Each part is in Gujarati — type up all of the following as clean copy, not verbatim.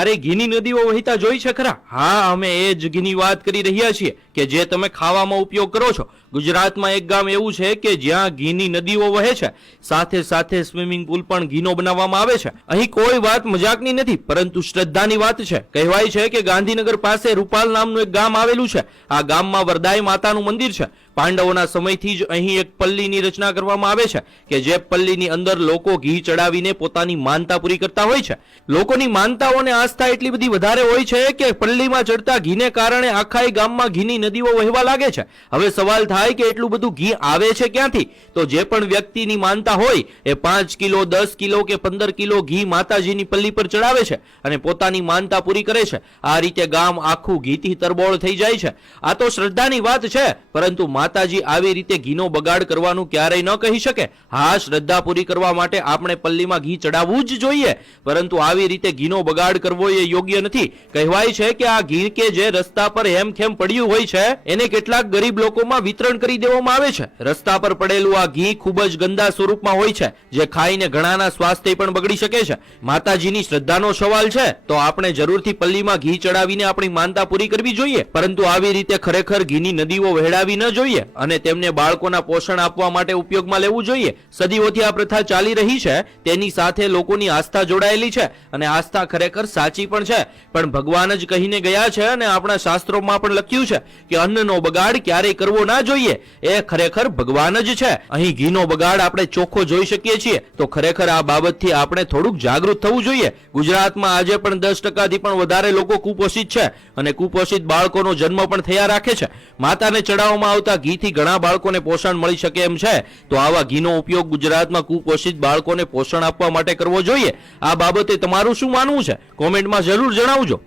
ક્યારે ઘીની નદીઓ વહેતા જોઈ છે ખરા? હા, અમે એ જ ઘીની વાત કરી રહ્યા છીએ કે જે તમે ખાવામાં ઉપયોગ કરો છો. ગુજરાતમાં એક ગામ એવું છે કે જ્યાં ઘીની નદીઓ વહે છે, સાથે સાથે સ્વિમિંગ પુલ પણ ઘીનો બનાવવામાં આવે છે. અહીં કોઈ વાત મજાકની નથી, પરંતુ શ્રદ્ધાની વાત છે. કહેવાય છે કે ગાંધીનગર પાસે રૂપાલ નામનું એક ગામ આવેલું છે. આ ગામમાં વરદાઈ માતાનું મંદિર છે. પાંડવોના સમયથી જ અહીં એક પલ્લીની રચના કરવામાં આવે છે કે જે પલ્લીની અંદર લોકો ઘી ચડાવીને પોતાની માનતા પૂરી કરતા હોય છે. લોકોની માનતાઓને આસ્થા એટલી બધી વધારે હોય છે કે પલ્લીમાં ચડતા ઘીને કારણે આખા ગામમાં ઘીની નદીઓ વહેવા લાગે છે. હવે સવાલ થાય કે એટલું બધું ઘી આવે છે ક્યાંથી? તો જે પણ વ્યક્તિની માનતા હોય એ 5 કિલો, 10 કિલો કે 15 કિલો ઘી માતાજીની પલ્લી પર ચડાવે છે અને પોતાની માનતા પૂરી કરે છે. આ રીતે ગામ આખું ઘીથી તરબોળ થઈ જાય છે. આ તો શ્રદ્ધાની વાત છે, પરંતુ માતાજી આવી રીતે ઘીનો બગાડ કરવાનું ક્યારેય ન કહી શકે. હા, શ્રદ્ધા પૂરી કરવા માટે આપણે પલ્લીમાં ઘી ચડાવવું જ જોઈએ, પરંતુ આવી રીતે ઘીનો બગાડ કરવો એ યોગ્ય નથી. કહેવાય છે કે આ ઘી કે જે રસ્તા પર હેમખેમ પડ્યું હોય છે એને કેટલાક ગરીબ લોકોમાં વિતરણ કરી દેવામાં આવે છે. રસ્તા પર પડેલું આ ઘી ખૂબ જ ગંદા સ્વરૂપમાં હોય છે, જે ખાઈને ઘણાના સ્વાસ્થ્ય પણ બગડી શકે છે. માતાજીની શ્રદ્ધાનો સવાલ છે તો આપણે જરૂરથી પલ્લીમાં ઘી ચડાવીને આપણી માનતા પૂરી કરવી જોઈએ, પરંતુ આવી રીતે ખરેખર ઘીની નદીઓ વહેડાવી ન જોઈએ અને તેમને બાળકોના પોષણ આપવા માટે ઉપયોગમાં લેવું જોઈએ. સદીઓથી આ પ્રથા ચાલી રહી છે, તેની સાથે લોકોની આસ્થા જોડાયેલી છે અને આસ્થા ખરેખર સાચી પણ છે. પણ ભગવાન જ કહીને ગયા છે અને આપણા શાસ્ત્રોમાં પણ લખ્યું છે કે અન્નનો બગાડ ક્યારેય કરવો ના જોઈએ. એ ખરેખર ભગવાન જ છે. અહીં ઘીનો બગાડ આપણે ચોખ્ખો જોઈ શકીએ છીએ, તો ખરેખર આ બાબતથી આપણે થોડુંક જાગૃત થવું જોઈએ. ગુજરાતમાં આજે પણ 10% થી પણ વધારે લોકો કુપોષિત છે અને કુપોષિત બાળકોનો જન્મ પણ થયા રાખે છે. માતાને ચડાવવામાં આવતા ઘીથી ઘણા બાળકોને પોષણ મળી શકે એમ છે, તો આવા ઘીનો ઉપયોગ ગુજરાતમાં કુપોષિત બાળકોને પોષણ આપવા માટે કરવો જોઈએ. આ બાબતે તમારું શું માનવું છે? કોમેન્ટમાં જરૂર જણાવજો.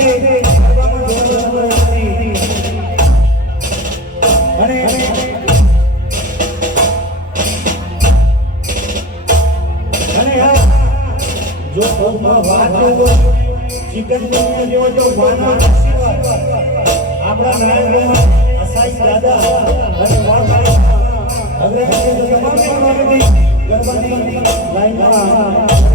જો કોમાં વાત ચિકન જેવો જો વાના આપણા નાયક અસાઈ દાદા અને વાળા હવે તમામ ગરબાની લાઈનમાં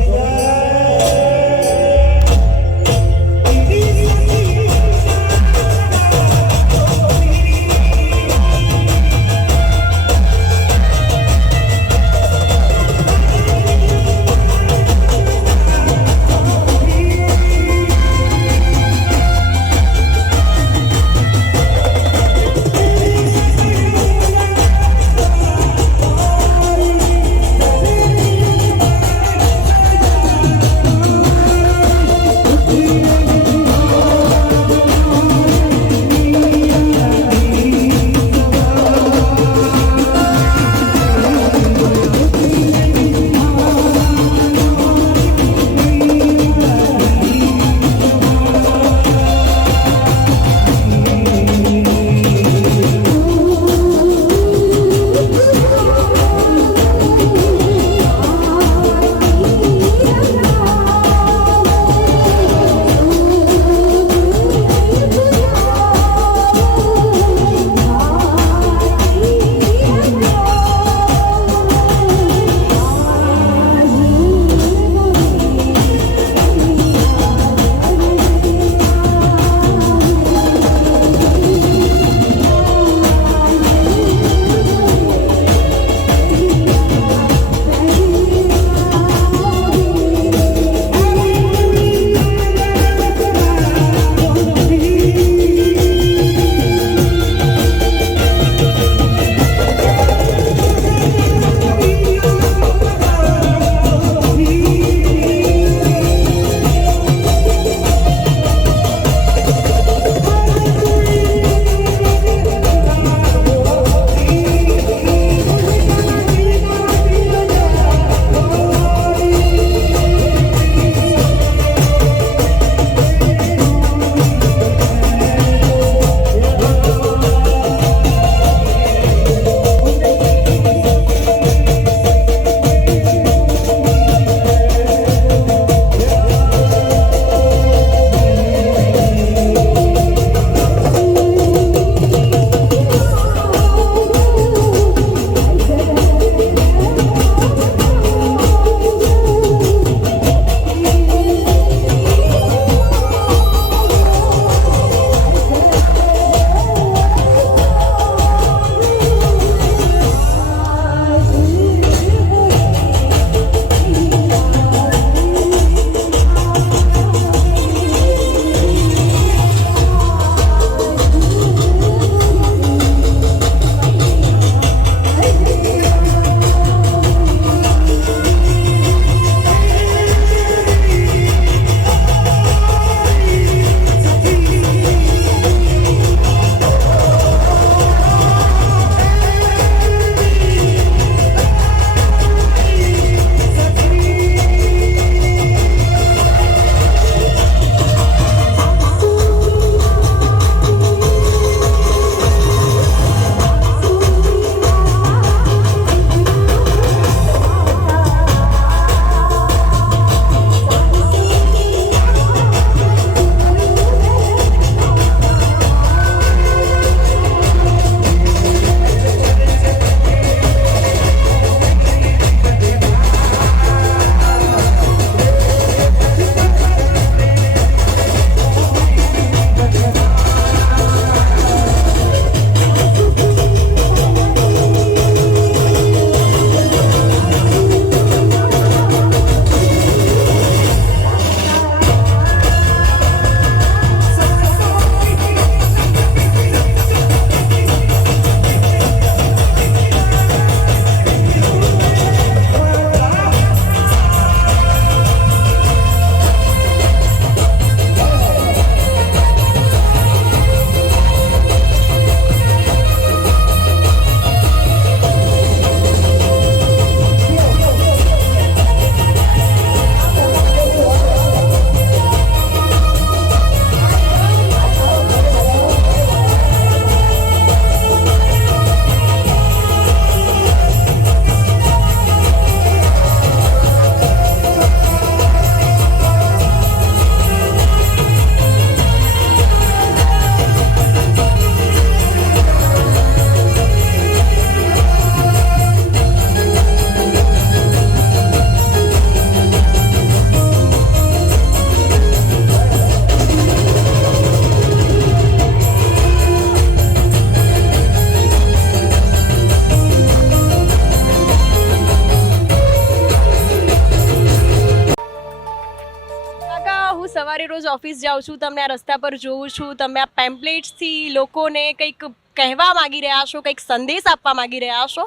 ઓફિસ જાઉં છું, તમને આ રસ્તા પર જોઉં છું, તમે આ પેમ્પલેટ્સથી લોકોને કંઈક કહેવા માગી રહ્યા છો, કંઈક સંદેશ આપવા માગી રહ્યા છો.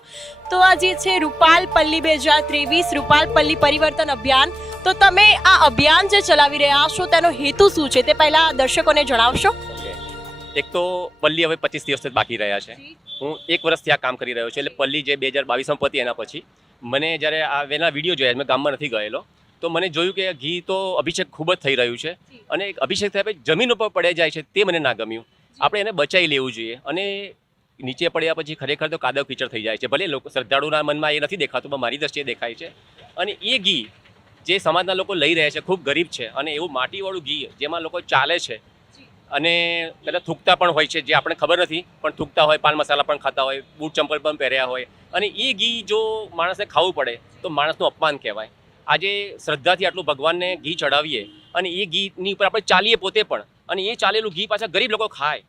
તો આ જે છે રૂપાલ પલ્લી 2023 રૂપાલ પલ્લી પરિવર્તન અભિયાન, તો તમે આ અભિયાન જે ચલાવી રહ્યા છો તેનો હેતુ શું છે તે પહેલાં દર્શકોને જણાવશો. એક તો પલ્લી હવે 25 દિવસ બાકી રહ્યા છે. હું 1 વર્ષથી આ કામ કરી રહ્યો છું. એટલે પલ્લી જે 2022માં પતી એના પછી મને જ્યારે આ વેના વિડીયો જોયા, મેં ગામમાં નથી ગયેલો, તો મને જોયું કે ઘી તો અભિષેક ખૂબ જ થઈ રહ્યું છે અને એક અભિષેક થયા પછી જમીન ઉપર પડે જાય છે, તે મને ના ગમ્યું. આપણે એને બચાવી લેવું જોઈએ અને નીચે પડ્યા પછી ખરેખર તો કાદવ કીચડ થઈ જાય છે. ભલે લોકો શ્રદ્ધાળુના મનમાં એ નથી દેખાતું, પણ મારી દ્રષ્ટિએ દેખાય છે. અને એ ઘી જે સમાજના લોકો લઈ રહ્યા છે ખૂબ ગરીબ છે અને એવું માટીવાળું ઘી જેમાં લોકો ચાલે છે અને પેલા થૂકતા પણ હોય છે, જે આપણે ખબર નથી પણ થૂકતા હોય, પાન મસાલા પણ ખાતા હોય, બૂટ ચંપલ પણ પહેર્યા હોય, અને એ ઘી જો માણસને ખાવું પડે તો માણસનું અપમાન કહેવાય. આજે શ્રદ્ધાથી આટલું ભગવાનને ઘી ચડાવીએ અને એ ઘીની ઉપર આપણે ચાલીએ પોતે પણ, અને એ ચાલેલું ઘી પાછા ગરીબ લોકો ખાય,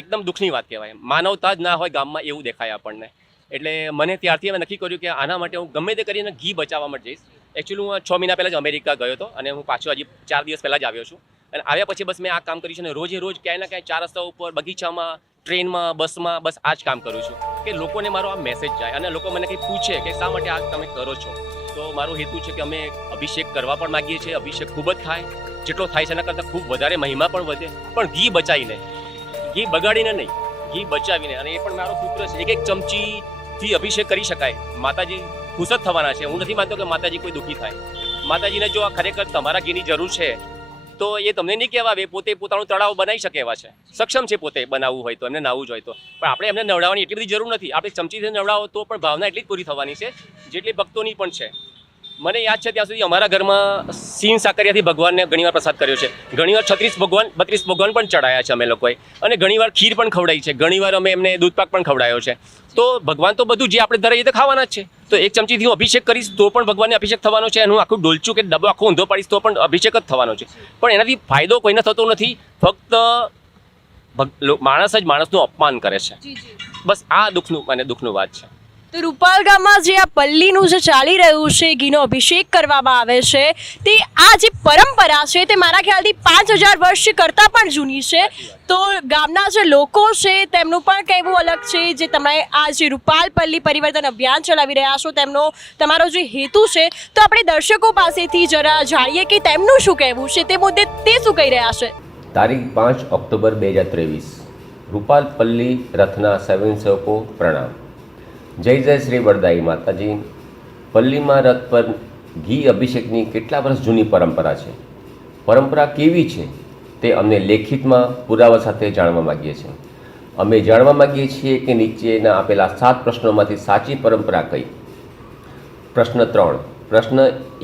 એકદમ દુઃખની વાત કહેવાય. માનવતા જ ના હોય ગામમાં એવું દેખાય આપણને. એટલે મને ત્યારથી અમે નક્કી કર્યું કે આના માટે હું ગમે તે કરીને ઘી બચાવવા માટે જઈશ. એકચ્યુઅલી હું 6 મહિના પહેલાં જ અમેરિકા ગયો હતો અને હું પાછો હજી 4 દિવસ પહેલાં જ આવ્યો છું. અને આવ્યા પછી બસ મેં આ કામ કર્યું છે અને રોજે રોજ ક્યાંય ના ક્યાંય 4 રસ્તા ઉપર, બગીચામાં, ટ્રેનમાં, બસમાં બસ આ જ કામ કરું છું કે લોકોને મારો આ મેસેજ જાય. અને લોકો મને કંઈ પૂછે કે શા માટે આ તમે કરો છો, તો મારો હેતુ છે કે અમે અભિષેક કરવા પણ માગીએ છીએ. અભિષેક ખૂબ જ થાય, જેટલો થાય છે એના કરતાં ખૂબ વધારે મહિમા પણ વધે, પણ ઘી બચાવીને, ઘી બગાડીને નહીં, ઘી બચાવીને. અને એ પણ મારો સૂત્ર છે, એક ચમચીથી અભિષેક કરી શકાય. માતાજી ખુશ જ થવાના છે. હું નથી માનતો કે માતાજી કોઈ દુઃખી થાય. માતાજીને જો આ ખરેખર તમારા ઘીની જરૂર છે તો એ તમને નહીં કહેવાવે, પોતે પોતાનું તળાવ બનાવી શકે એવા છે, સક્ષમ છે પોતે બનાવવું હોય તો, એમને નાહવું જ હોય તો. પણ આપણે એમને નવડાવવાની એટલી બધી જરૂર નથી. આપણે ચમચીથી નવડાવો તો પણ ભાવના એટલી જ પૂરી થવાની છે જેટલી ભક્તોની પણ છે. મને યાદ છે ત્યાં સુધી અમારા ઘરમાં સિંહ સાકરિયાથી ભગવાનને ઘણીવાર પ્રસાદ કર્યો છે, ઘણીવાર 36 ભગવાન 32 ભગવાન પણ ચડાયા છે અમે લોકોએ, અને ઘણીવાર ખીર પણ ખવડાવી છે, ઘણીવાર અમે એમને દૂધપાક પણ ખવડાવ્યો છે. તો ભગવાન તો બધું જે આપણે ધરાઈએ તો ખાવાના જ છે. તો એક ચમચીથી હું અભિષેક કરીશ તો પણ ભગવાનને અભિષેક થવાનો છે. એનું આખું ડોલચું કે ડબ્બો આખો ઊંધો પાડીશ તો પણ અભિષેક જ થવાનો છે. પણ એનાથી ફાયદો કોઈને થતો નથી, ફક્ત માણસ જ માણસનું અપમાન કરે છે. બસ આ દુઃખનું વાત છે. તો રૂપાલ ગામમાં જે આ પલ્લીનું જે ચાલી રહ્યું છે, ઘીનો અભિષેક કરવામાં આવે છે, તે આ જે પરંપરા છે તે મારા ખ્યાલથી 5000 વર્ષ કરતાં પણ જૂની છે. તો ગામના જે લોકો છે તેમનું પણ કહેવું અલગ છે. જે તમે આ જે રૂપાલ પલ્લી પરિવર્તન અભિયાન ચલાવી રહ્યા છો, તમારો જે હેતુ છે, તો આપણે દર્શકો પાસેથી જરા જાણીએ કે તેમનું શું કહેવું છે તે મુદ્દે, તે શું કહી રહ્યા છે. તારીખ 5 ઓક્ટોબર 2023 રૂપાલ પલ્લી રથના સ્વયંસેવકો પ્રણામ. જય જય શ્રી વરદાઈ માતાજી. પલ્લીમાં રથ પર ઘી અભિષેકની કેટલા વર્ષ જૂની પરંપરા છે. પરંપરા કેવી છે તે અમને લેખિતમાં પુરાવા સાથે જાણવા માગીએ છીએ. અમે જાણવા માગીએ છીએ કે નીચેના આપેલા 7 પ્રશ્નોમાંથી સાચી પરંપરા કઈ. પ્રશ્ન 3, પ્રશ્ન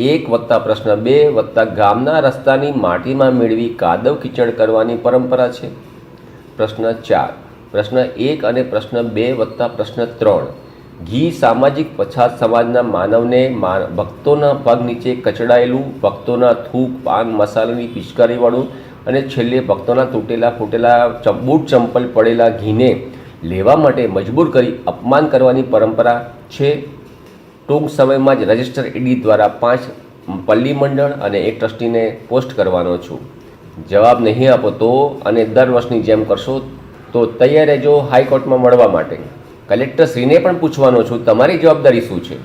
1 વત્તા પ્રશ્ન 2 વત્તા ગામના રસ્તાની માટીમાં મેળવી કાદવ કીચડ કરવાની પરંપરા છે. પ્રશ્ન 4, પ્રશ્ન 1 અને પ્રશ્ન 2 વત્તા પ્રશ્ન 3, ઘી સામાજિક પછાત સમાજના માનવને ભક્તોના પગ નીચે કચડાયેલું, ભક્તોના થૂક, પાન મસાલાની પિચકારીવાળું અને છેલ્લે ભક્તોના તૂટેલા ફૂટેલા બૂટ ચંપલ પડેલા ઘીને લેવા માટે મજબૂર કરી અપમાન કરવાની પરંપરા છે. ટૂંક સમયમાં જ રજિસ્ટર ઈડી દ્વારા 5 પલ્લી મંડળ અને 1 ટ્રસ્ટીને પોસ્ટ કરવાનો છું. જવાબ નહીં આપો તો, અને દર વર્ષની જેમ કરશો તો તૈયાર રહેજો હાઈકોર્ટમાં મળવા માટે. કલેક્ટરશ્રીને પણ પૂછવાનો છું, તમારી જવાબદારી શું છે.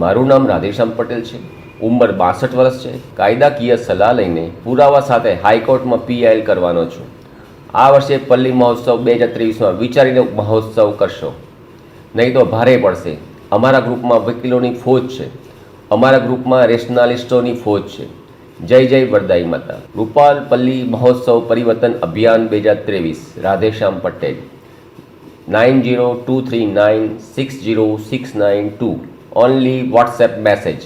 મારું નામ રાધેશ્યામ પટેલ છે, ઉંમર 62 વર્ષ છે. કાયદાકીય સલાહ લઈને પુરાવા સાથે હાઈકોર્ટમાં PIL કરવાનો છું. આ વર્ષે પલ્લી મહોત્સવ 2023માં વિચારીને મહોત્સવ કરશો, નહીં તો ભારે પડશે. અમારા ગ્રુપમાં વકીલોની ફોજ છે, અમારા ગ્રુપમાં રેશનાલિસ્ટોની ફોજ છે. જય જય વરદાઈ માતા. રૂપાલ પલ્લી મહોત્સવ પરિવર્તન અભિયાન 2023, Radheshyam Patel. 9023960692 only WhatsApp message.